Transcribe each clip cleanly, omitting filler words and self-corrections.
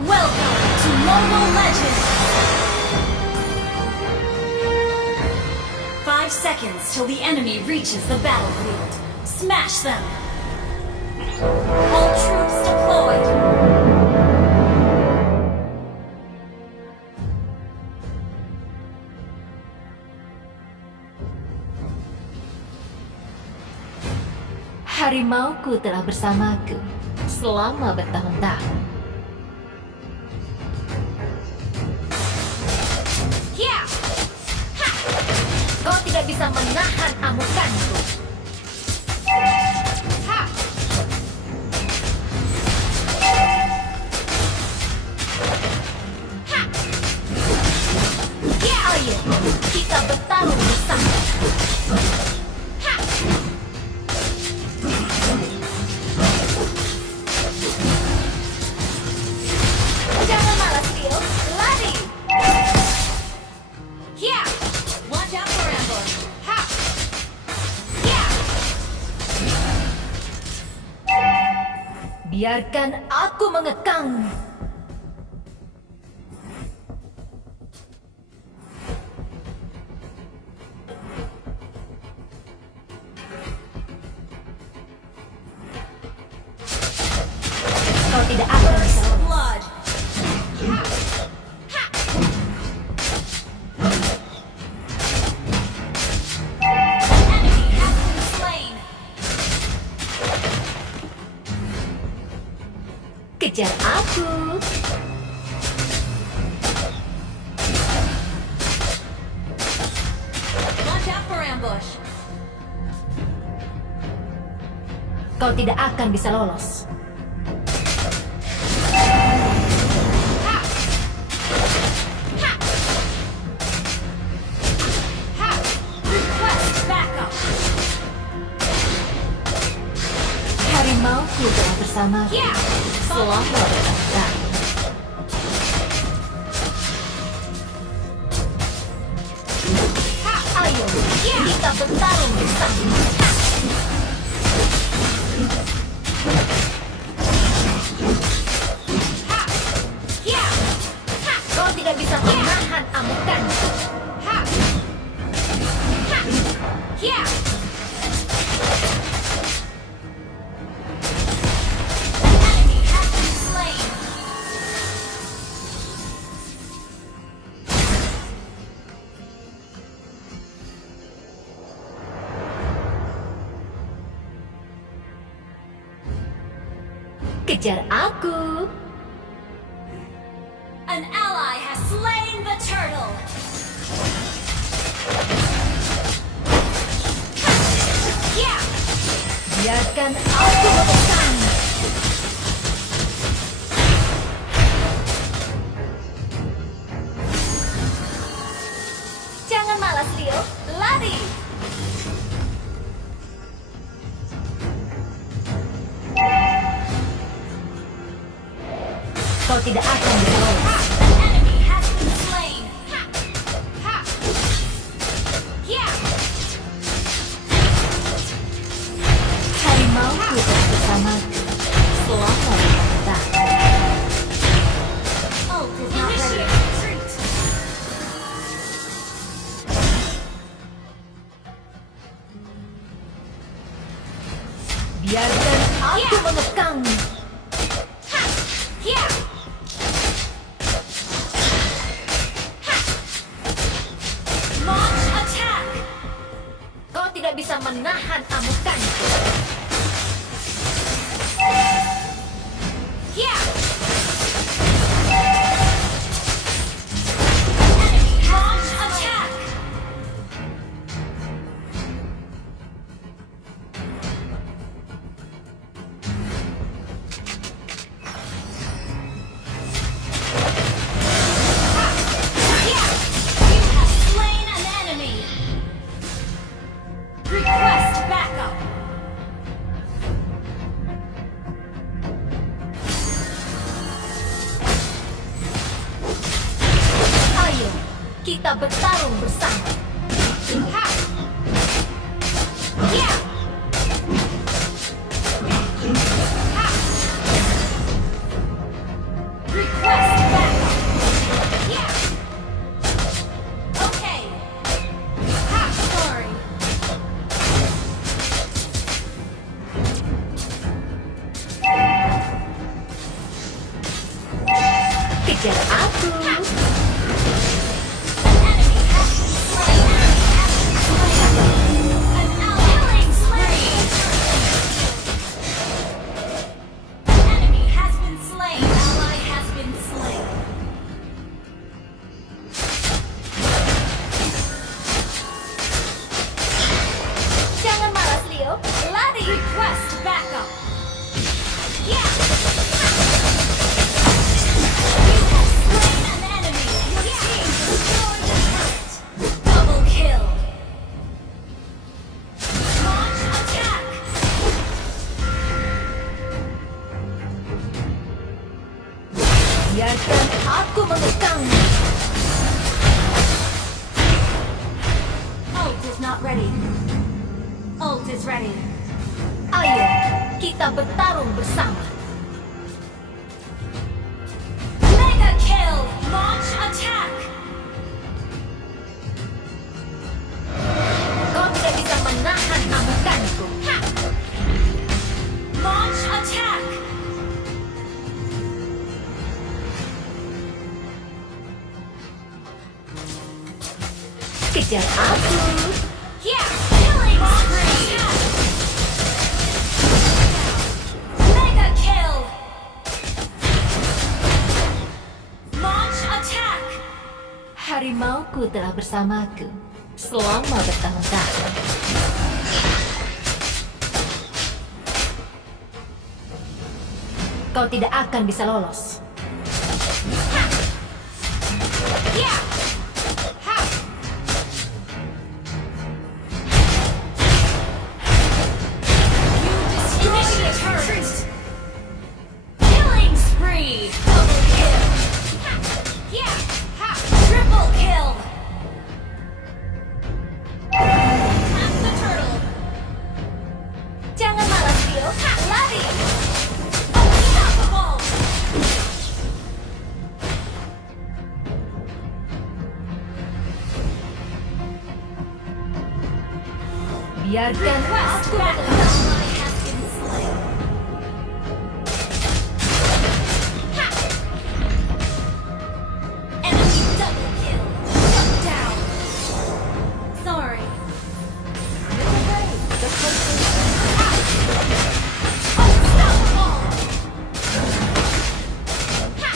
Welcome to Mobile Legends! 5 seconds till the enemy reaches the battlefield. Smash them! All troops deployed! Harimauku telah bersamaku selama bertahun-tahun. Yeah! Ha! Kau tidak bisa menahan amukanku. Ha! Ha! Ya, ayo kita bertarung bersama. Ha! Jangan malas, Phil. Lari! Yeah! Watch out for ambush! Ha! Yeah! Biarkan aku mengekang. Kau tidak akan bisa lolos. Blood! Enemy has been slain! Kejar aku. Watch out for ambush! Kau tidak akan bisa lolos. Request backup! Harimauku telah bersamaku Yeah! selama bertahun-tahun. Ayo, kita bertarung bersama. Yeah! Kau tidak bisa menahan amukan. Yeah! Enemy has been slain! Kejar aku. An ally has slain the turtle! Yeah! Biarkan aku mengekang. Jangan malas, Leo. Lari. Kau tidak akan bisa lolos. An enemy has been slain! Yeah! Harimauku telah bersamaku selama bertahun-tahun. Ult is not ready. Retreat! Biarkan aku mengekang. Yeah! Launch attack! Kau tidak bisa menahan amukanku. Yeah! Enemy launch attack! Kita bertarung bersama. Ha! Yeah! Ha! Request backup! Yeah! Okay! Ha! Sorry! Kejar aku. An enemy has been slain! An ally slain! An enemy has been slain! Ally has been slain! Jangan malas, Leo. Lari. Request backup! Yeah! You have slain an enemy! Your team destroyed a turret! Double kill! Launch attack! Biarkan aku mengekangmu. Ult is not ready. Ult is ready. Ayo, kita bertarung bersama. Mega kill! Launch attack! Kau tidak bisa menahan amukanku. Ha! Launch attack! Kejar aku. Yeah! Killing spree! Mega kill! Launch attack! Harimauku telah bersamaku selama bertahun-tahun. Kau tidak akan bisa lolos. Yeah! Ha! You destroyed a turret! Killing spree! Double kill! Ha! Yeah! Ha! Triple kill! Tap the turtle! Jangan malas, Leo. Ha! Lari! Unstoppable! Biarkan Request aku backup! mengekangmu. Ally has been slain. Ha! Enemy double kill. Shut down. Sorry. Ha! Unstoppable. Ha!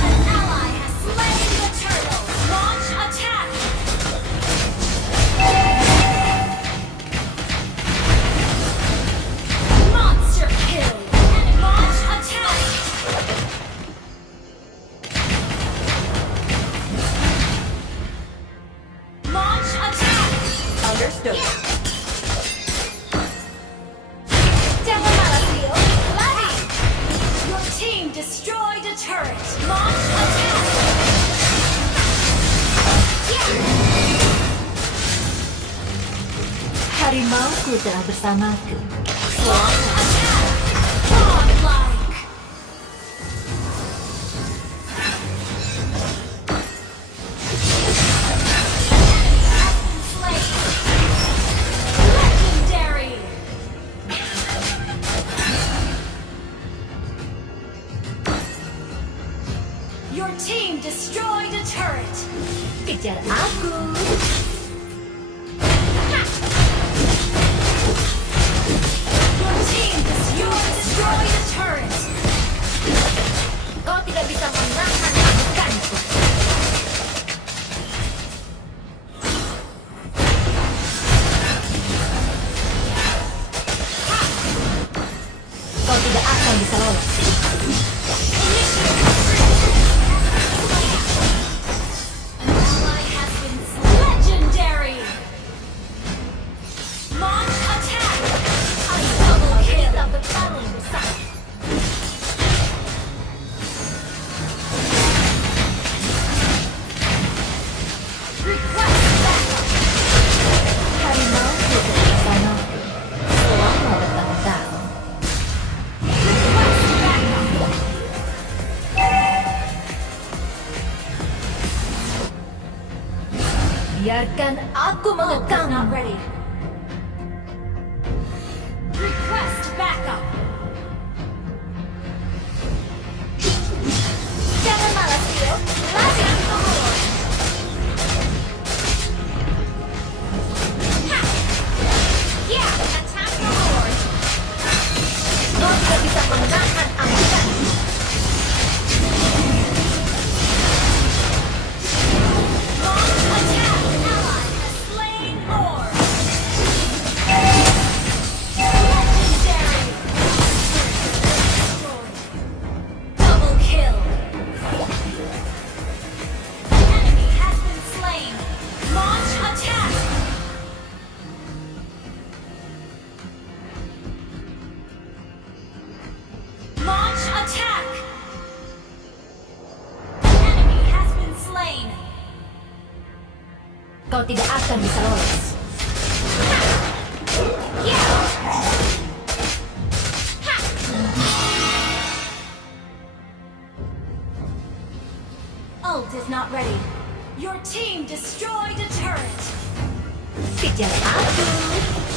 An ally has slain the turtle. Launch attack. Monster kill. Launch attack. Launch attack. Understood. Yeah. Jangan malas, Leo. Lari. Your team destroyed a turret. Launch attack. Yeah. Harimauku telah bersamaku. Launch attack. Godlike. Legendary. Your team destroyed a turret. Kejar aku. Your team destroyed a turret. Kau tidak bisa menahan amukanku. Kau tidak akan bisa lolos. An ally has been slain. Biarkan aku Ult is not mengekang. ready. Request backup. Jangan malas, Tio. Attack the Lord. Ha! Yeah, attack the Lord. Kau tidak bisa menahan amukan. Launch attack. Ally has slain Lord. Legendary. Double kill. An enemy has been slain. Launch attack. Launch attack. An enemy has been slain. Kau tidak akan bisa lolos. Yeah. Ha. Ult is not ready. Your team destroyed a turret. Kejar aku.